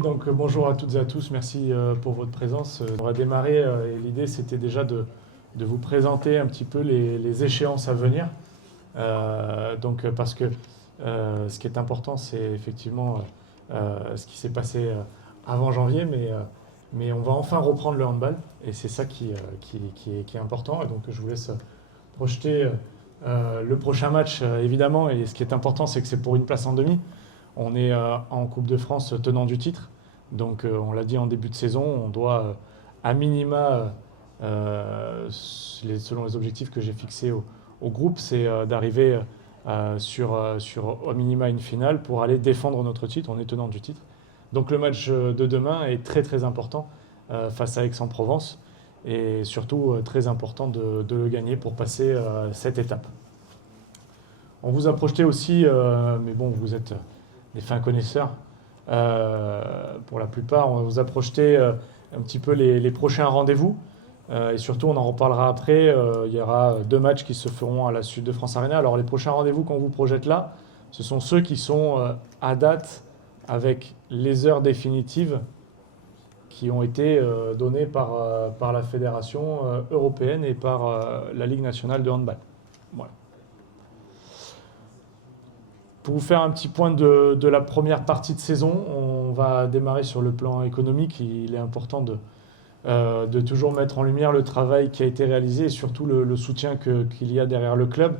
donc bonjour à toutes et à tous, merci pour votre présence. On va démarrer et l'idée c'était déjà de vous présenter un petit peu les échéances à venir. Parce que ce qui est important c'est effectivement ce qui s'est passé avant janvier, mais on va enfin reprendre le handball et c'est ça qui est important. Et donc je vous laisse projeter le prochain match évidemment, et ce qui est important c'est que c'est pour une place en demi. On est en Coupe de France tenant du titre, donc on l'a dit en début de saison, on doit à minima, selon les objectifs que j'ai fixés au groupe, c'est d'arriver sur au minima une finale pour aller défendre notre titre. On est tenant du titre. Donc le match de demain est très très important face à Aix-en-Provence, et surtout très important de le gagner pour passer cette étape. On vous a projeté aussi, mais bon, vous êtes des fins connaisseurs pour la plupart, on vous a projeté un petit peu les prochains rendez-vous, et surtout on en reparlera après. Il y aura 2 matchs qui se feront à la Sud de France Arena. Alors les prochains rendez-vous qu'on vous projette là, ce sont ceux qui sont à date avec les heures définitives qui ont été données par la Fédération européenne et par la Ligue nationale de handball. Voilà. Pour vous faire un petit point de la première partie de saison, on va démarrer sur le plan économique. Il est important de toujours mettre en lumière le travail qui a été réalisé et surtout le soutien qu'il y a derrière le club.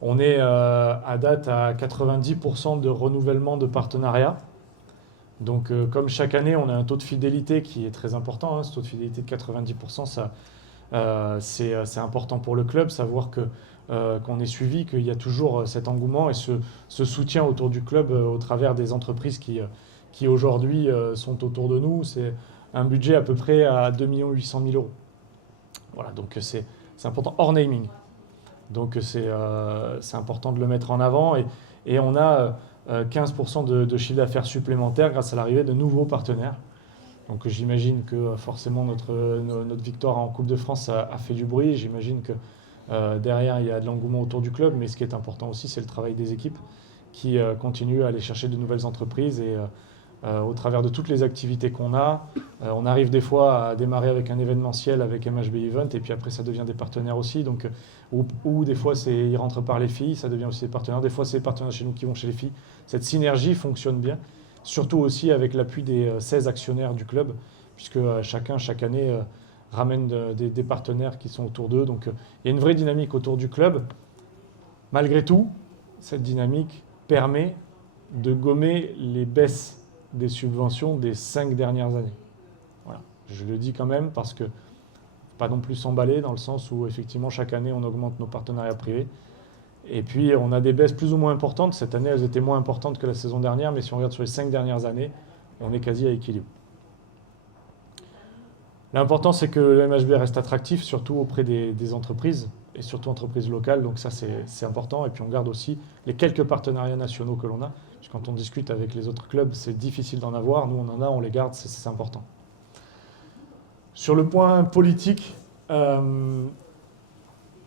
On est à date à 90% de renouvellement de partenariat. Donc comme chaque année, on a un taux de fidélité qui est très important. Ce taux de fidélité de 90%, c'est important pour le club, savoir qu'on est suivi, qu'il y a toujours cet engouement et ce soutien autour du club au travers des entreprises qui aujourd'hui sont autour de nous. C'est un budget à peu près à 2 800 000 euros. Voilà, donc c'est important, hors naming. Donc c'est important de le mettre en avant, et on a 15% de chiffre d'affaires supplémentaire grâce à l'arrivée de nouveaux partenaires. Donc j'imagine que forcément notre victoire en Coupe de France a fait du bruit. J'imagine que derrière il y a de l'engouement autour du club, mais ce qui est important aussi c'est le travail des équipes qui continuent à aller chercher de nouvelles entreprises, et au travers de toutes les activités qu'on a, on arrive des fois à démarrer avec un événementiel avec MHB Event, et puis après ça devient des partenaires aussi, donc, ou des fois ils rentrent par les filles, ça devient aussi des partenaires, des fois c'est des partenaires chez nous qui vont chez les filles. Cette synergie fonctionne bien, surtout aussi avec l'appui des 16 actionnaires du club, puisque chacun, chaque année, ramène des partenaires qui sont autour d'eux. Donc il y a une vraie dynamique autour du club. Malgré tout, cette dynamique permet de gommer les baisses des subventions des 5 dernières années. Voilà. Je le dis quand même parce que pas non plus s'emballer, dans le sens où effectivement chaque année on augmente nos partenariats privés. Et puis on a des baisses plus ou moins importantes. Cette année elles étaient moins importantes que la saison dernière, mais si on regarde sur les 5 dernières années, on est quasi à équilibre. L'important c'est que le MHB reste attractif, surtout auprès des entreprises, et surtout entreprises locales, donc ça c'est important. Et puis on garde aussi les quelques partenariats nationaux que l'on a. Quand on discute avec les autres clubs, c'est difficile d'en avoir. Nous, on en a, on les garde, c'est important. Sur le point politique,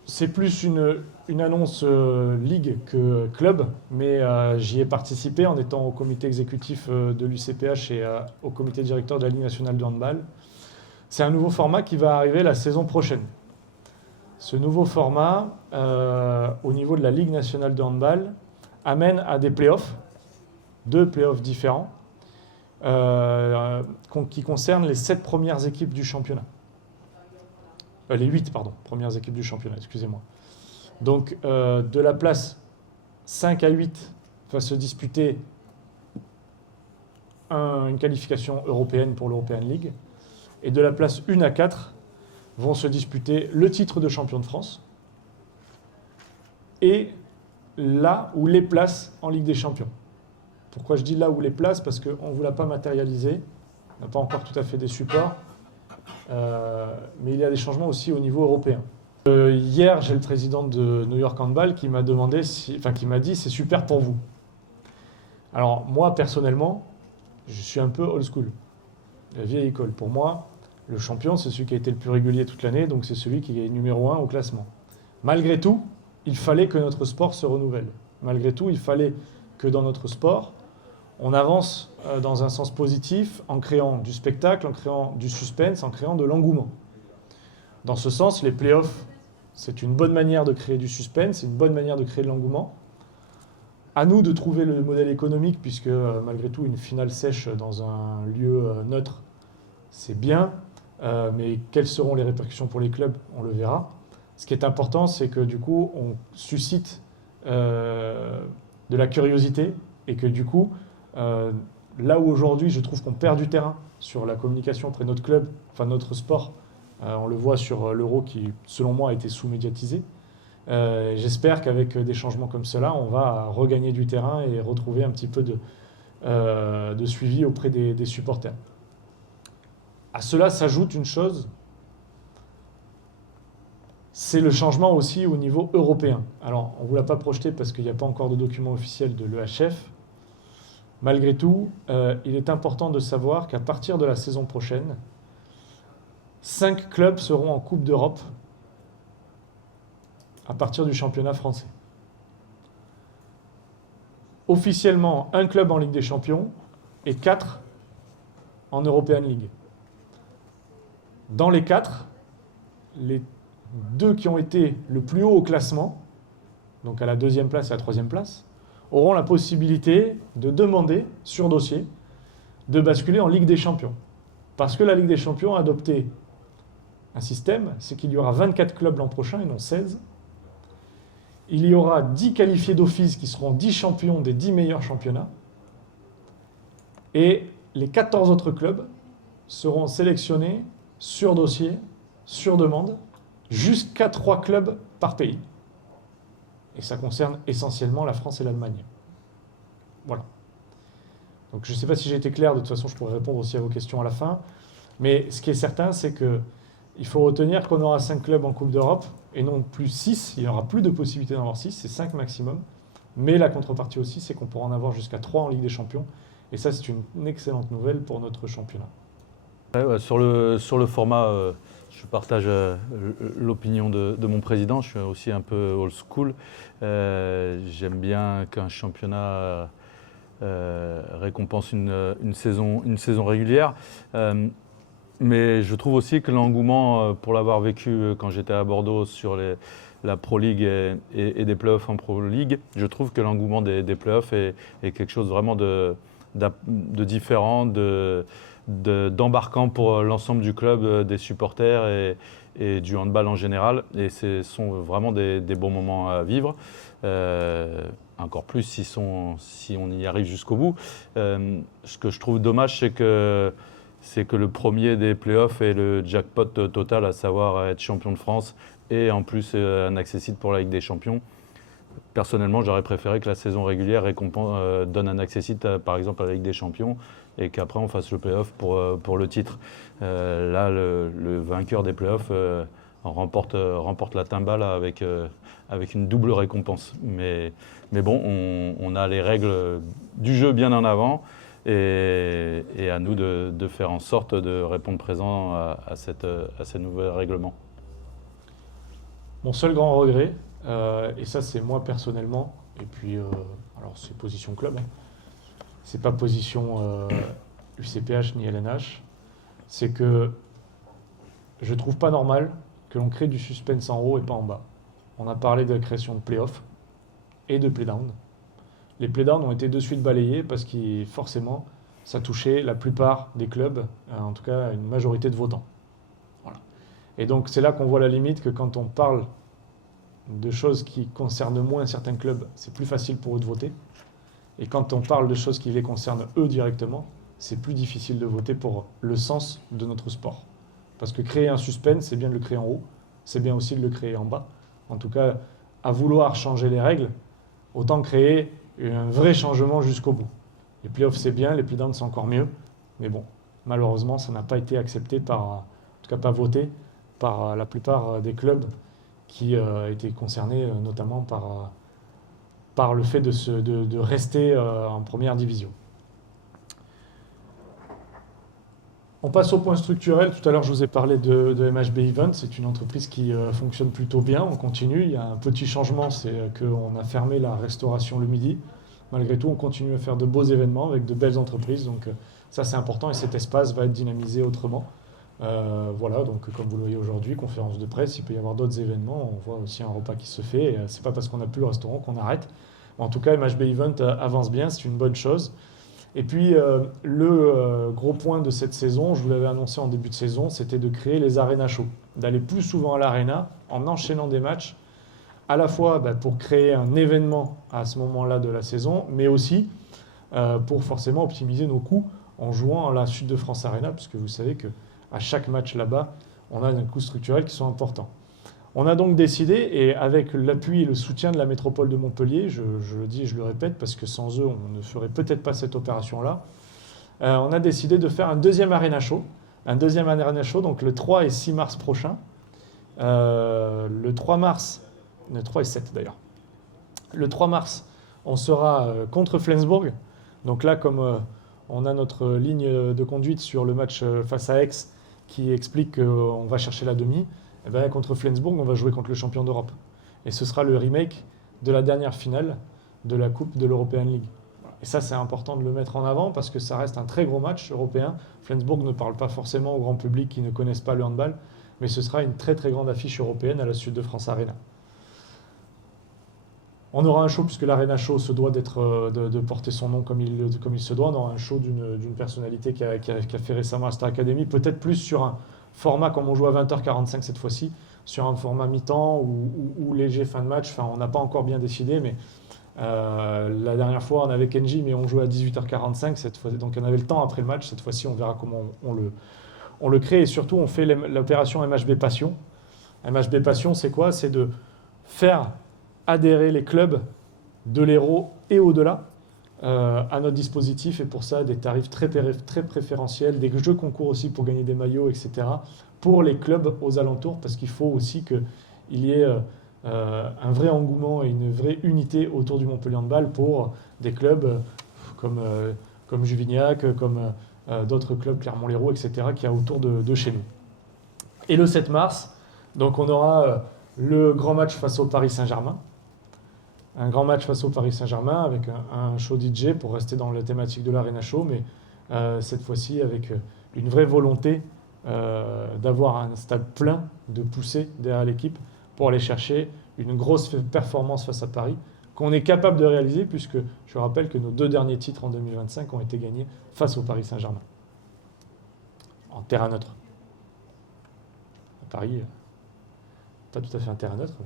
c'est plus une annonce ligue que club, mais j'y ai participé en étant au comité exécutif de l'UCPH et au comité directeur de la Ligue nationale de handball. C'est un nouveau format qui va arriver la saison prochaine. Ce nouveau format, au niveau de la Ligue nationale de handball, amène à des playoffs. 2 playoffs différents qui concernent les 7 premières équipes du championnat. Les 8, premières équipes du championnat, excusez-moi. Donc, de la place 5 à 8 va se disputer une qualification européenne pour l'European League. Et de la place 1 à 4 vont se disputer le titre de champion de France et là où les places en Ligue des Champions. Pourquoi je dis là où les places? Parce qu'on ne vous l'a pas matérialisé, on n'a pas encore tout à fait des supports, mais il y a des changements aussi au niveau européen. Hier, j'ai le président de New York Handball qui m'a demandé, qui m'a dit c'est super pour vous. Alors moi, personnellement, je suis un peu old school, la vieille école. Pour moi, le champion, c'est celui qui a été le plus régulier toute l'année, donc c'est celui qui est numéro 1 au classement. Malgré tout, il fallait que notre sport se renouvelle. Malgré tout, il fallait que dans notre sport, On avance dans un sens positif en créant du spectacle, en créant du suspense, en créant de l'engouement. Dans ce sens, les playoffs, c'est une bonne manière de créer du suspense, c'est une bonne manière de créer de l'engouement. À nous de trouver le modèle économique, puisque malgré tout, une finale sèche dans un lieu neutre, c'est bien. Mais quelles seront les répercussions pour les clubs? On le verra. Ce qui est important, c'est que du coup, on suscite de la curiosité et que du coup, là où aujourd'hui, je trouve qu'on perd du terrain sur la communication auprès de notre club, enfin notre sport, on le voit sur l'Euro qui, selon moi, a été sous-médiatisé. J'espère qu'avec des changements comme cela, on va regagner du terrain et retrouver un petit peu de suivi auprès des supporters. À cela s'ajoute une chose, c'est le changement aussi au niveau européen. Alors, on ne vous l'a pas projeté parce qu'il n'y a pas encore de document officiel de l'EHF. Malgré tout, il est important de savoir qu'à partir de la saison prochaine, 5 clubs seront en Coupe d'Europe à partir du championnat français. Officiellement, un club en Ligue des Champions et 4 en European League. Dans les 4, les 2 qui ont été le plus haut au classement, donc à la 2e place et à la 3e place, auront la possibilité de demander, sur dossier, de basculer en Ligue des Champions. Parce que la Ligue des Champions a adopté un système, c'est qu'il y aura 24 clubs l'an prochain et non 16. Il y aura 10 qualifiés d'office qui seront 10 champions des 10 meilleurs championnats. Et les 14 autres clubs seront sélectionnés sur dossier, sur demande, jusqu'à 3 clubs par pays. Et ça concerne essentiellement la France et l'Allemagne. Voilà. Donc je ne sais pas si j'ai été clair, de toute façon je pourrais répondre aussi à vos questions à la fin. Mais ce qui est certain, c'est qu'il faut retenir qu'on aura 5 clubs en Coupe d'Europe, et non plus 6. Il n'y aura plus de possibilité d'en avoir 6, c'est 5 maximum. Mais la contrepartie aussi, c'est qu'on pourra en avoir jusqu'à 3 en Ligue des Champions. Et ça, c'est une excellente nouvelle pour notre championnat. Ouais, sur le format, je partage l'opinion de mon président. Je suis aussi un peu old school. J'aime bien qu'un championnat récompense une saison régulière. Mais je trouve aussi que l'engouement, pour l'avoir vécu quand j'étais à Bordeaux sur la Pro League et des playoffs en Pro League, je trouve que l'engouement des playoffs est quelque chose vraiment de différent, d'embarquant pour l'ensemble du club, des supporters et du handball en général. Et ce sont vraiment des bons moments à vivre. Encore plus si on y arrive jusqu'au bout. Ce que je trouve dommage, c'est que le premier des playoffs est le jackpot total, à savoir être champion de France et en plus un accessible pour la Ligue des Champions. Personnellement, j'aurais préféré que la saison régulière donne un accessible par exemple à la Ligue des Champions et qu'après on fasse le playoff pour le titre. Là, le vainqueur des playoffs remporte la timbale avec une double récompense. Mais bon, on a les règles du jeu bien en avant. Et à nous de faire en sorte de répondre présent à ces nouveaux règlements. Mon seul grand regret, et ça c'est moi personnellement, et puis alors c'est position club, hein, c'est pas position UCPH ni LNH, c'est que je trouve pas normal que l'on crée du suspense en haut et pas en bas. On a parlé de la création de play-off et de play-down. Les playdowns ont été de suite balayés parce que forcément, ça touchait la plupart des clubs, en tout cas une majorité de votants. Voilà. Et donc c'est là qu'on voit la limite que quand on parle de choses qui concernent moins certains clubs, c'est plus facile pour eux de voter. Et quand on parle de choses qui les concernent eux directement, c'est plus difficile de voter pour le sens de notre sport. Parce que créer un suspense, c'est bien de le créer en haut, c'est bien aussi de le créer en bas. En tout cas, à vouloir changer les règles, autant créer un vrai changement jusqu'au bout. Les playoffs, c'est bien, les playdowns, c'est encore mieux. Mais bon, malheureusement, ça n'a pas été accepté en tout cas pas voté, par la plupart des clubs qui étaient concernés notamment par le fait de rester en première division. On passe au point structurel. Tout à l'heure, je vous ai parlé de MHB Events. C'est une entreprise qui fonctionne plutôt bien. On continue. Il y a un petit changement, c'est qu'on a fermé la restauration le midi. malgré tout, on continue à faire de beaux événements avec de belles entreprises. Donc ça, c'est important et cet espace va être dynamisé autrement. Voilà, donc comme vous le voyez aujourd'hui, conférence de presse, il peut y avoir d'autres événements. On voit aussi un repas qui se fait. C'est pas parce qu'on n'a plus le restaurant qu'on arrête. En tout cas, MHB Event avance bien, c'est une bonne chose. Et puis, le gros point de cette saison, je vous l'avais annoncé en début de saison, c'était de créer les Arena Shows, d'aller plus souvent à l'Arena en enchaînant des matchs, à la fois pour créer un événement à ce moment-là de la saison, mais aussi pour forcément optimiser nos coûts en jouant à la Sud de France Arena, puisque vous savez qu'à chaque match là-bas, on a des coûts structurels qui sont importants. On a donc décidé, et avec l'appui et le soutien de la métropole de Montpellier, je le dis et je le répète, parce que sans eux, on ne ferait peut-être pas cette opération-là, on a décidé de faire un deuxième Arena Show. Un deuxième Arena Show, donc le 3 et 6 mars prochain. Le 3 mars, le 3 et 7 d'ailleurs. Le 3 mars, on sera contre Flensburg. Donc là, comme on a notre ligne de conduite sur le match face à Aix qui explique qu'on va chercher la demi, eh bien, contre Flensburg, on va jouer contre le champion d'Europe. Et ce sera le remake de la dernière finale de la Coupe de l'European League. Et ça, c'est important de le mettre en avant parce que ça reste un très gros match européen. Flensburg ne parle pas forcément au grand public qui ne connaissent pas le handball, mais ce sera une très très grande affiche européenne à la Sud de France Arena. On aura un show, puisque l'Arena Show se doit de porter son nom comme il se doit. On aura un show d'une personnalité qui a fait récemment à Star Academy, peut-être plus sur un format comme on joue à 20h45 cette fois-ci, sur un format mi-temps ou léger fin de match. Enfin, on n'a pas encore bien décidé, mais la dernière fois, on avait Kenji, mais on jouait à 18h45 cette fois, donc on avait le temps après le match. Cette fois-ci, on verra comment on le crée, et surtout, on fait l'opération MHB Passion. MHB Passion, c'est quoi? C'est de faire adhérer les clubs de l'Hérault et au-delà à notre dispositif, et pour ça des tarifs très préférentiels, des jeux concours aussi pour gagner des maillots, etc. pour les clubs aux alentours, parce qu'il faut aussi qu'il y ait un vrai engouement et une vraie unité autour du Montpellier Handball pour des clubs comme Juvignac, comme d'autres clubs, Clermont-Lérault, etc., qu'il y a autour de chez nous. Et le 7 mars, donc on aura le grand match face au Paris Saint-Germain. Un grand match face au Paris Saint-Germain avec un show DJ pour rester dans la thématique de l'Arena Show, mais cette fois-ci avec une vraie volonté d'avoir un stade plein, de pousser derrière l'équipe pour aller chercher une grosse performance face à Paris, qu'on est capable de réaliser, puisque je rappelle que nos 2 derniers titres en 2025 ont été gagnés face au Paris Saint-Germain, en terrain neutre. À Paris, pas tout à fait un terrain neutre, mais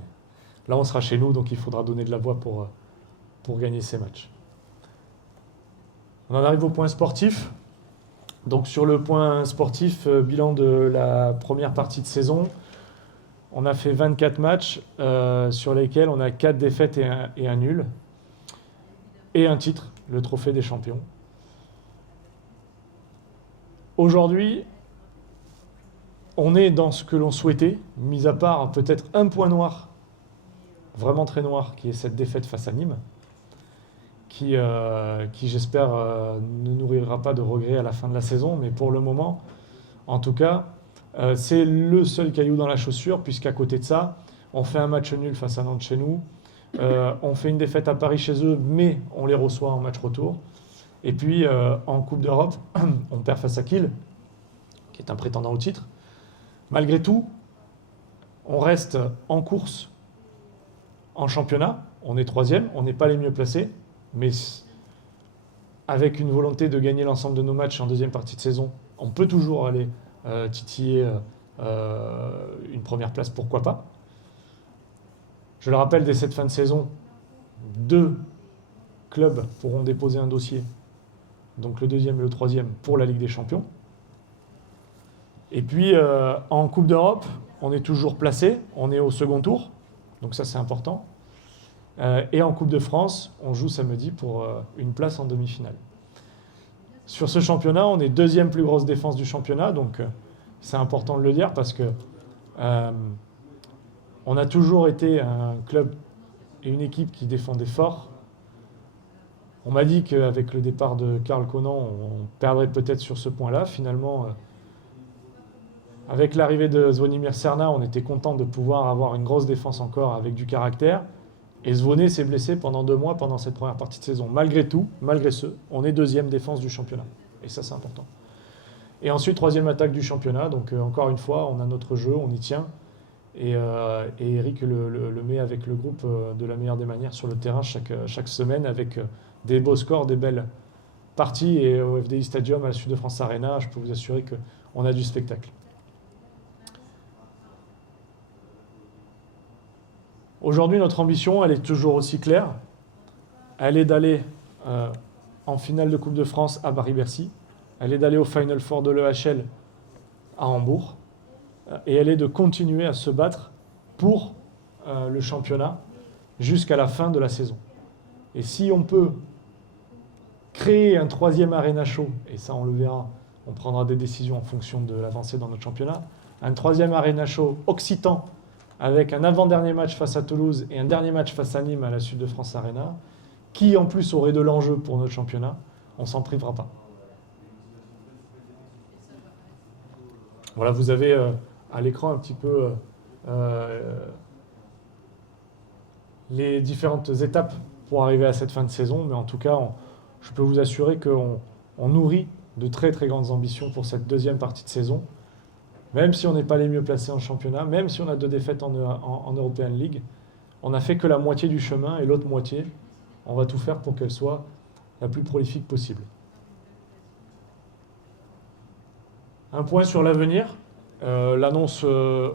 là on sera chez nous, donc il faudra donner de la voix pour gagner ces matchs. On en arrive au point sportif. Donc sur le point sportif, bilan de la première partie de saison, on a fait 24 matchs sur lesquels on a 4 défaites et un nul, et un titre, le trophée des champions. Aujourd'hui, on est dans ce que l'on souhaitait, mis à part peut-être un point noir, vraiment très noir, qui est cette défaite face à Nîmes, qui j'espère, ne nourrira pas de regrets à la fin de la saison, mais pour le moment, en tout cas, c'est le seul caillou dans la chaussure, puisqu'à côté de ça, on fait un match nul face à Nantes chez nous, on fait une défaite à Paris chez eux, mais on les reçoit en match retour. Et puis, en Coupe d'Europe, on perd face à Kiel, qui est un prétendant au titre. Malgré tout, on reste en course en championnat, on est 3e, on n'est pas les mieux placés, mais avec une volonté de gagner l'ensemble de nos matchs en deuxième partie de saison, on peut toujours aller titiller une première place, pourquoi pas. Je le rappelle, dès cette fin de saison, 2 clubs pourront déposer un dossier, donc le 2e et le 3e, pour la Ligue des Champions. Et puis, en Coupe d'Europe, on est toujours placé, on est au second tour, donc ça c'est important. Et en Coupe de France, on joue samedi pour une place en demi-finale. Sur ce championnat, on est 2e plus grosse défense du championnat, donc c'est important de le dire parce que on a toujours été un club et une équipe qui défendait fort. On m'a dit qu'avec le départ de Karl Conan, on perdrait peut-être sur ce point-là. Finalement, avec l'arrivée de Zvonimir Serna, on était content de pouvoir avoir une grosse défense encore avec du caractère. Et Zvoné s'est blessé pendant 2 mois pendant cette première partie de saison. Malgré tout, malgré ce, on est 2e défense du championnat. Et ça, c'est important. Et ensuite, 3e attaque du championnat. Donc, encore une fois, on a notre jeu, on y tient. Et Eric le met avec le groupe de la meilleure des manières sur le terrain chaque semaine avec des beaux scores, des belles parties. Et au FDI Stadium, à la Sud de France Arena, je peux vous assurer qu'on a du spectacle. Aujourd'hui, notre ambition, elle est toujours aussi claire. Elle est d'aller en finale de Coupe de France à Paris-Bercy. Elle est d'aller au Final Four de l'EHL à Hambourg. Et elle est de continuer à se battre pour le championnat jusqu'à la fin de la saison. Et si on peut créer un 3e Arena Show, et ça on le verra, on prendra des décisions en fonction de l'avancée dans notre championnat, un 3e Arena Show occitan avec un avant-dernier match face à Toulouse et un dernier match face à Nîmes à la Sud de France Arena, qui en plus aurait de l'enjeu pour notre championnat, on ne s'en privera pas. Voilà, vous avez à l'écran un petit peu les différentes étapes pour arriver à cette fin de saison, mais en tout cas, je peux vous assurer qu'on nourrit de très très grandes ambitions pour cette 2e partie de saison. Même si on n'est pas les mieux placés en championnat, même si on a 2 défaites en European League, on n'a fait que la moitié du chemin et l'autre moitié, on va tout faire pour qu'elle soit la plus prolifique possible. Un point sur l'avenir. L'annonce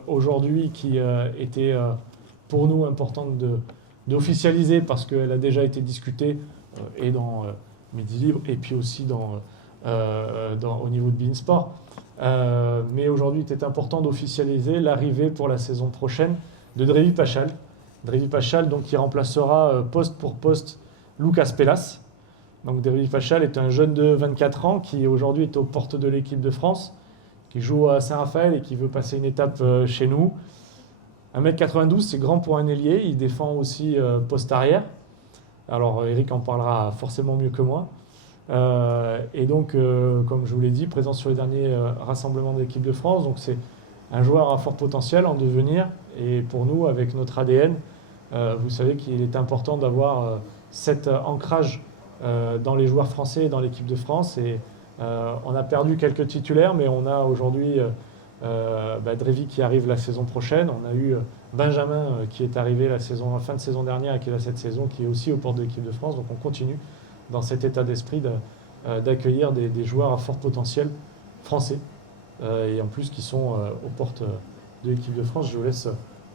aujourd'hui qui était pour nous importante d'officialiser parce qu'elle a déjà été discutée et dans Midi Libre et puis aussi au niveau de beIN Sport. Mais aujourd'hui, il était important d'officialiser l'arrivée pour la saison prochaine de Drevi Pachal. Drevi Pachal, donc, qui remplacera poste pour poste Lucas Pelas. Donc Drevi Pachal est un jeune de 24 ans qui aujourd'hui est aux portes de l'équipe de France, qui joue à Saint-Raphaël et qui veut passer une étape chez nous. 1m92, c'est grand pour un ailier. Il défend aussi poste arrière. Alors Eric en parlera forcément mieux que moi. Et donc, comme je vous l'ai dit, présent sur les derniers rassemblements de l'équipe de France. Donc c'est un joueur à fort potentiel en devenir. Et pour nous, avec notre ADN, vous savez qu'il est important d'avoir cet ancrage dans les joueurs français et dans l'équipe de France. Et on a perdu quelques titulaires, mais on a aujourd'hui Drevi qui arrive la saison prochaine. On a eu Benjamin qui est arrivé la fin de saison dernière et qui est là cette saison, qui est aussi aux portes de l'équipe de France. Donc on continue dans cet état d'esprit d'accueillir des joueurs à fort potentiel français et en plus qui sont aux portes de l'équipe de France. Je vous laisse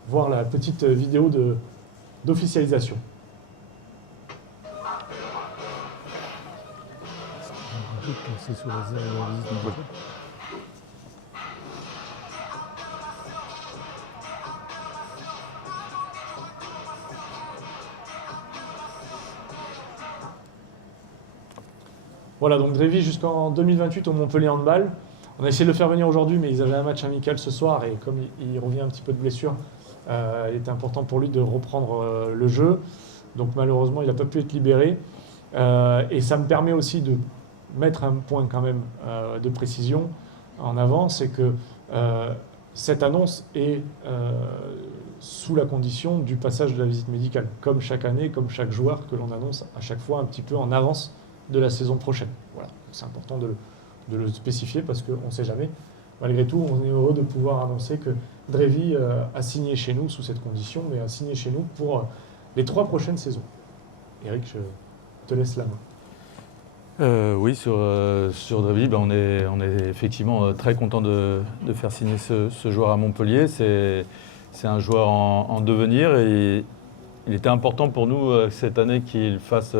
voir la petite vidéo d'officialisation. Sur les Voilà, donc Drevi jusqu'en 2028 au Montpellier Handball. On a essayé de le faire venir aujourd'hui, mais ils avaient un match amical ce soir et comme il revient un petit peu de blessure, il était important pour lui de reprendre le jeu. Donc malheureusement, il n'a pas pu être libéré. Et ça me permet aussi de mettre un point quand même de précision en avant, c'est que cette annonce est sous la condition du passage de la visite médicale, comme chaque année, comme chaque joueur que l'on annonce à chaque fois un petit peu en avance de la saison prochaine. Voilà, c'est important de le spécifier parce qu'on ne sait jamais. Malgré tout, on est heureux de pouvoir annoncer que Drevi a signé chez nous sous cette condition, mais a signé chez nous pour les 3 prochaines saisons. Eric, je te laisse la main. Oui, sur Drevi, on est effectivement très content de faire signer ce joueur à Montpellier. C'est un joueur en devenir et il était important pour nous cette année qu'il fasse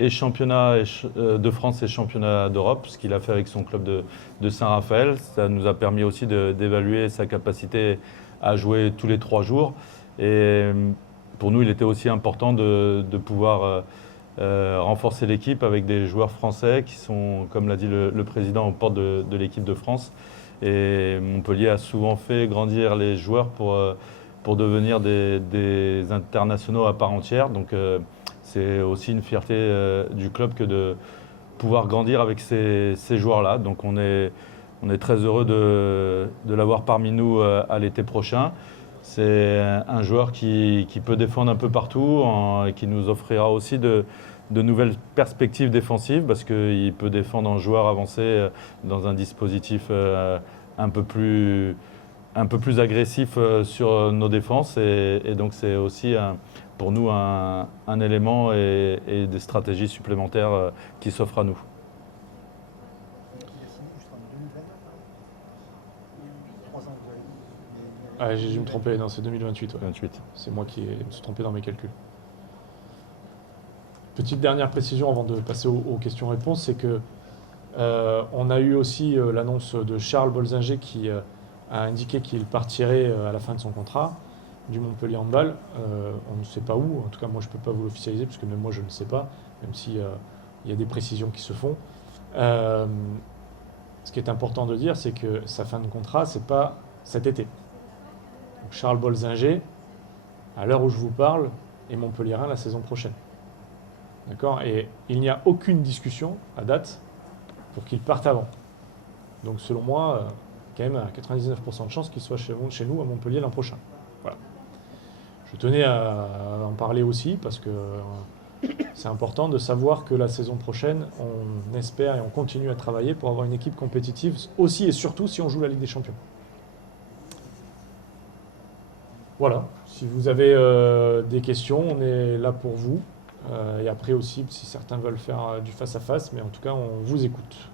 et championnat de France et championnat d'Europe, ce qu'il a fait avec son club de Saint-Raphaël. Ça nous a permis aussi d'évaluer sa capacité à jouer tous les 3 jours. Et pour nous, il était aussi important de pouvoir renforcer l'équipe avec des joueurs français qui sont, comme l'a dit le président, aux portes de l'équipe de France. Et Montpellier a souvent fait grandir les joueurs pour devenir des internationaux à part entière. Donc c'est aussi une fierté du club que de pouvoir grandir avec ces joueurs-là. Donc on est très heureux de l'avoir parmi nous à l'été prochain. C'est un joueur qui peut défendre un peu partout et qui nous offrira aussi de nouvelles perspectives défensives parce qu'il peut défendre en joueur avancé dans un dispositif un peu plus agressif sur nos défenses. Et donc c'est aussi pour nous un élément et des stratégies supplémentaires qui s'offrent à nous. Ah, j'ai dû me tromper, non, c'est 2028. Ouais. 28. C'est moi qui me suis trompé dans mes calculs. Petite dernière précision avant de passer aux questions-réponses, c'est que on a eu aussi l'annonce de Charles Bolzinger qui a indiqué qu'il partirait à la fin de son contrat du Montpellier Handball. On ne sait pas où, en tout cas moi je ne peux pas vous l'officialiser parce que même moi je ne sais pas, même s'il y a des précisions qui se font. Ce qui est important de dire, c'est que sa fin de contrat, c'est pas cet été. Donc Charles Bolzinger, à l'heure où je vous parle, est montpelliérain la saison prochaine. D'accord ? Et il n'y a aucune discussion à date pour qu'il parte avant. Donc selon moi, quand même à 99% de chances qu'il soit chez nous à Montpellier l'an prochain. Voilà. Je tenais à en parler aussi parce que c'est important de savoir que la saison prochaine, on espère et on continue à travailler pour avoir une équipe compétitive aussi et surtout si on joue la Ligue des Champions. Voilà, si vous avez des questions, on est là pour vous. Et après aussi, si certains veulent faire du face-à-face, mais en tout cas, on vous écoute.